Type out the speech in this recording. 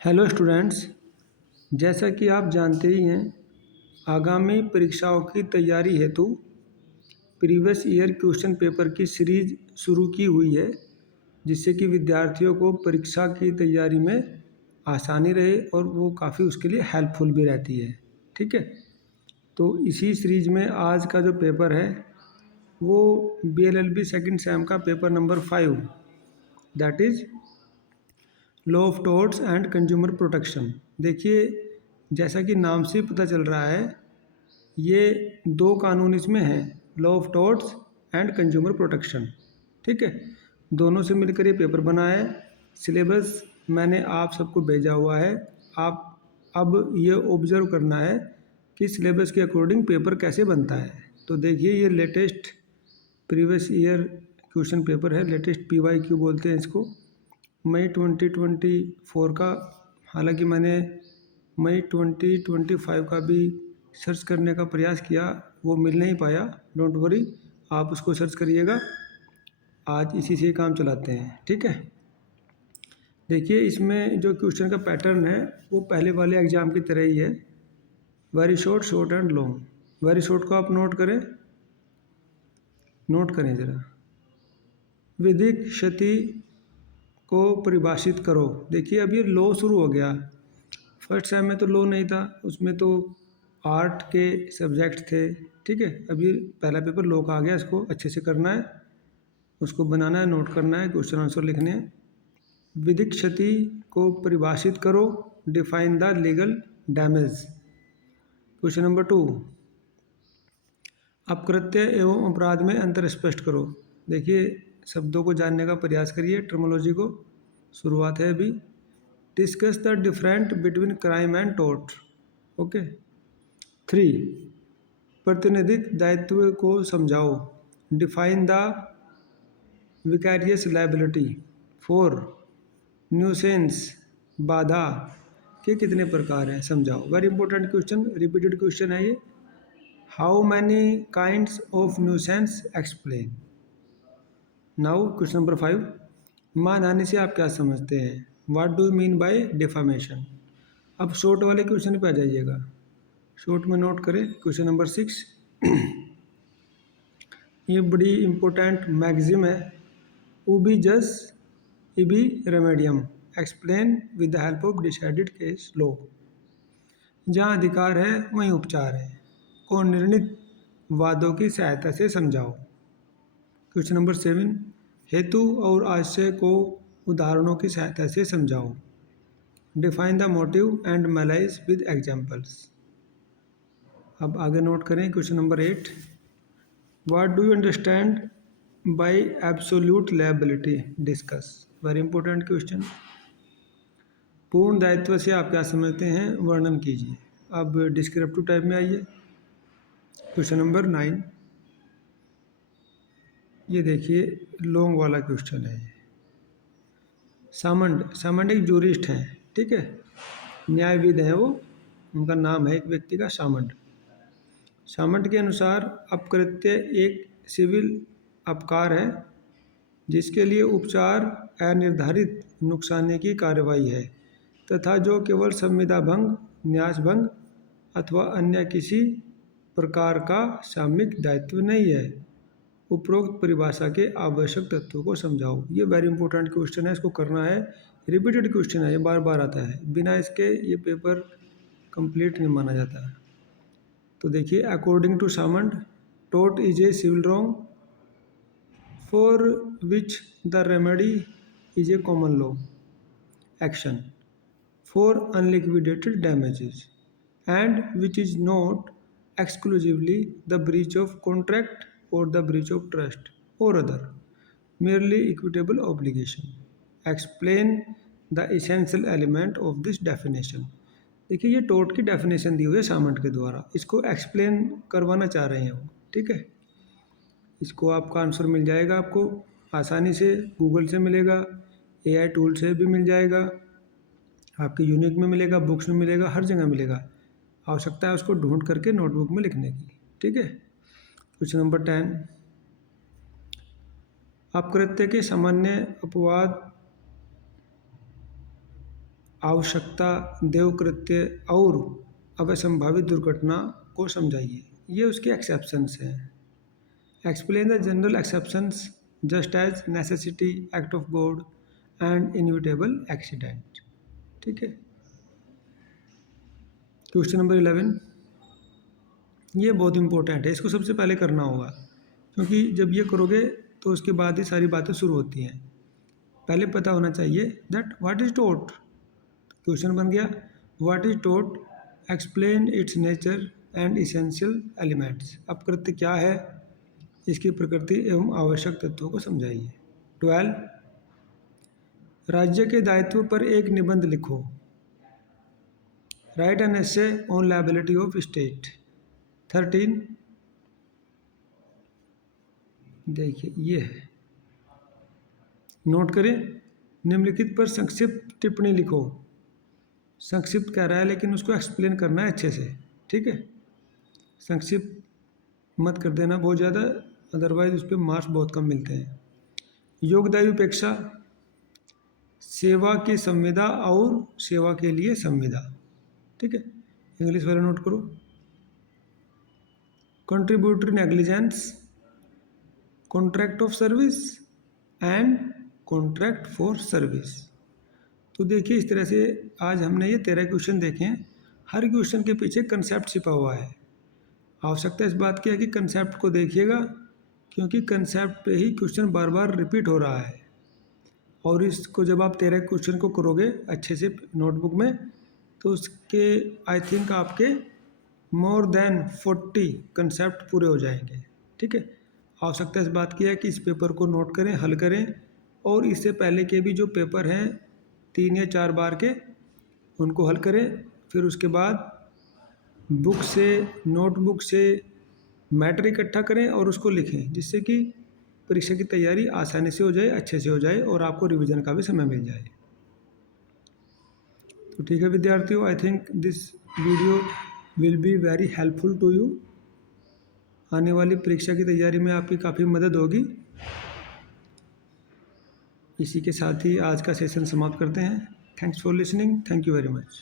Hello students, जैसा कि आप जानते ही हैं, आगामी परीक्षाओं की तैयारी हेतु प्रीवियस ईयर क्वेश्चन पेपर की सीरीज शुरू की हुई है, जिससे कि विद्यार्थियों को परीक्षा की तैयारी में आसानी रहे और वो काफ़ी उसके लिए हेल्पफुल भी रहती है। ठीक है, तो इसी सीरीज में आज का जो पेपर है वो BLLB सेकंड सेम का paper number 5, that is law of torts and consumer protection. देखिए, जैसा कि नाम से पता चल रहा है, ये दो कानून इसमें हैं, law of torts and consumer protection. ठीक है, दोनों से मिलकर ये पेपर बना है। सिलेबस मैंने आप सबको भेजा हुआ है। आप अब ये ऑब्जर्व करना है कि सिलेबस के अकॉर्डिंग पेपर कैसे बनता है। तो देखिए, ये latest previous year question paper है, लेटेस्ट PYQ बोलते हैं इसको, मई 2024 का। हालांकि मैंने मई 2025 का भी सर्च करने का प्रयास किया, वो मिल नहीं पाया। डोंट वरी, आप उसको सर्च करिएगा। आज इसी से काम चलाते हैं। ठीक है, देखिए, इसमें जो क्वेश्चन का पैटर्न है वो पहले वाले एग्जाम की तरह ही है, very short, short and long. Very short को आप नोट करें ज़रा। विधिक क्षति को परिभाषित करो। देखिए, अब ये लॉ शुरू हो गया। फर्स्ट सेम में तो लॉ नहीं था, उसमें तो आर्ट के सब्जेक्ट थे। ठीक है, अभी पहला पेपर लॉ का आ गया, इसको अच्छे से करना है, उसको बनाना है, नोट करना है, क्वेश्चन आंसर लिखने हैं। विधिक क्षति को परिभाषित करो, define the legal damage. Question number 2, अपकृत्य एवं अपराध में अंतर स्पष्ट करो। देखिए, शब्दों को जानने का प्रयास करिए, टर्मोलॉजी को। शुरुआत है अभी। Discuss the different between crime and tort. Okay. 3, प्रतिनिधिक दायित्व को समझाओ, define the vicarious liability. 4, nuisance, बाधा के कितने प्रकार हैं, समझाओ। Very important question, repeated question है ये। How many kinds of nuisance, explain. Now question number 5, मानहानि से आप क्या समझते हैं, what do you mean by defamation. अब शॉर्ट वाले क्वेश्चन पे आ जाइएगा, शॉर्ट में नोट करें। क्वेश्चन नंबर 6, ये बड़ी इंपॉर्टेंट मैगजिम है, उबी जस इबी Remedium, explain with the help of decided case law. जहाँ अधिकार है वहीं उपचार है, को निर्णित वादों की सहायता से समझाओ। क्वेश्चन नंबर 7, हेतु और आशय को उदाहरणों की सहायता से समझाओ, define the motive and malaise with examples. अब आगे नोट करें। Question number 8, what do you understand by absolute liability, discuss. Very important question. पूर्ण दायित्व से आप क्या समझते हैं, वर्णन कीजिए। अब डिस्क्रिप्टिव टाइप में आइए। क्वेश्चन नंबर 9, ये देखिए, लॉन्ग वाला क्वेश्चन है ये। सामंड एक जूरिस्ट हैं, ठीक है, न्यायविद हैं वो, उनका नाम है एक व्यक्ति का सामंट के अनुसार अपकृत्य एक सिविल अपकार है जिसके लिए उपचार अनिर्धारित नुकसानी की कार्रवाई है तथा जो केवल संविदा भंग, न्यास भंग अथवा अन्य किसी प्रकार का सामयिक दायित्व नहीं है। उपरोक्त परिभाषा के आवश्यक तत्वों को समझाओ। ये वेरी इंपॉर्टेंट क्वेश्चन है, इसको करना है। रिपीटेड क्वेश्चन है, ये बार बार आता है, बिना इसके ये पेपर कंप्लीट नहीं माना जाता है। तो देखिए, according to Salmond, tort is a civil wrong for which the remedy is a common law action for unliquidated damages and which is not exclusively the breach of contract or the breach of trust or other merely equitable obligation. Explain the essential element of this definition. देखिए, ये टोट की definition दी हुई है सामंट के द्वारा, इसको explain करवाना चाह रहे हैं वो। ठीक है, इसको आपका आंसर मिल जाएगा आपको आसानी से, गूगल से मिलेगा, AI टूल से भी मिल जाएगा, आपके यूनिक में मिलेगा, बुक्स में मिलेगा, हर जगह मिलेगा। आवश्यकता है उसको ढूंढ करके नोटबुक में लिखने की। ठीक है, क्वेश्चन नंबर 10, अपकृत्य के सामान्य अपवाद आवश्यकता, देवकृत्य और अवसंभावित दुर्घटना को समझाइए। ये उसके एक्सेप्शंस हैं। Explain the general exceptions just as necessity, act of God and inevitable accident. ठीक है। क्वेश्चन नंबर 11, ये बहुत इंपॉर्टेंट है, इसको सबसे पहले करना होगा, क्योंकि जब ये करोगे तो उसके बाद ही सारी बातें शुरू होती हैं। पहले पता होना चाहिए दैट व्हाट इज टोट। क्वेश्चन बन गया व्हाट इज टोट, explain its nature and essential elements. अपकृत्य क्या है, इसकी प्रकृति एवं आवश्यक तत्वों को समझाइए। 12, राज्य के दायित्व पर एक निबंध लिखो। Right an essay on liability of state. 13, देखिए ये है, नोट करें, निम्नलिखित पर संक्षिप्त टिप्पणी लिखो। संक्षिप्त कह रहा है लेकिन उसको एक्सप्लेन करना है अच्छे से। ठीक है, संक्षिप्त मत कर देना बहुत ज़्यादा, अदरवाइज उस पर मार्क्स बहुत कम मिलते हैं। योगदायी उपेक्षा, सेवा की संविदा और सेवा के लिए संविदा। ठीक है, इंग्लिश वाला नोट करो। Contributory negligence, contract of service and contract for service. तो देखिए इस तरह से आज हमने ये 13 क्वेश्चन देखे हैं। हर क्वेश्चन के पीछे कंसेप्ट छिपा हुआ है। आवश्यकता इस बात की है कि कंसेप्ट को देखिएगा, क्योंकि कंसेप्ट पे ही क्वेश्चन बार बार रिपीट हो रहा है। और इसको जब आप 13 क्वेश्चन को करोगे अच्छे से नोटबुक में, तो उसके आई थिंक आपके मोर देन 40 कंसेप्ट पूरे हो जाएंगे। ठीक है, आवश्यकता इस बात की है कि इस पेपर को नोट करें, हल करें, और इससे पहले के भी जो पेपर हैं 3 या 4 बार के, उनको हल करें। फिर उसके बाद बुक से, नोटबुक से मैटर इकट्ठा करें और उसको लिखें, जिससे कि परीक्षा की तैयारी आसानी से हो जाए, अच्छे से हो जाए, और आपको रिवीजन का भी समय मिल जाए। तो ठीक है विद्यार्थियों, I think this video will be very helpful to you. आने वाली परीक्षा की तैयारी में आपकी काफ़ी मदद होगी। इसी के साथ ही आज का सेशन समाप्त करते हैं। Thanks for listening, thank you very much.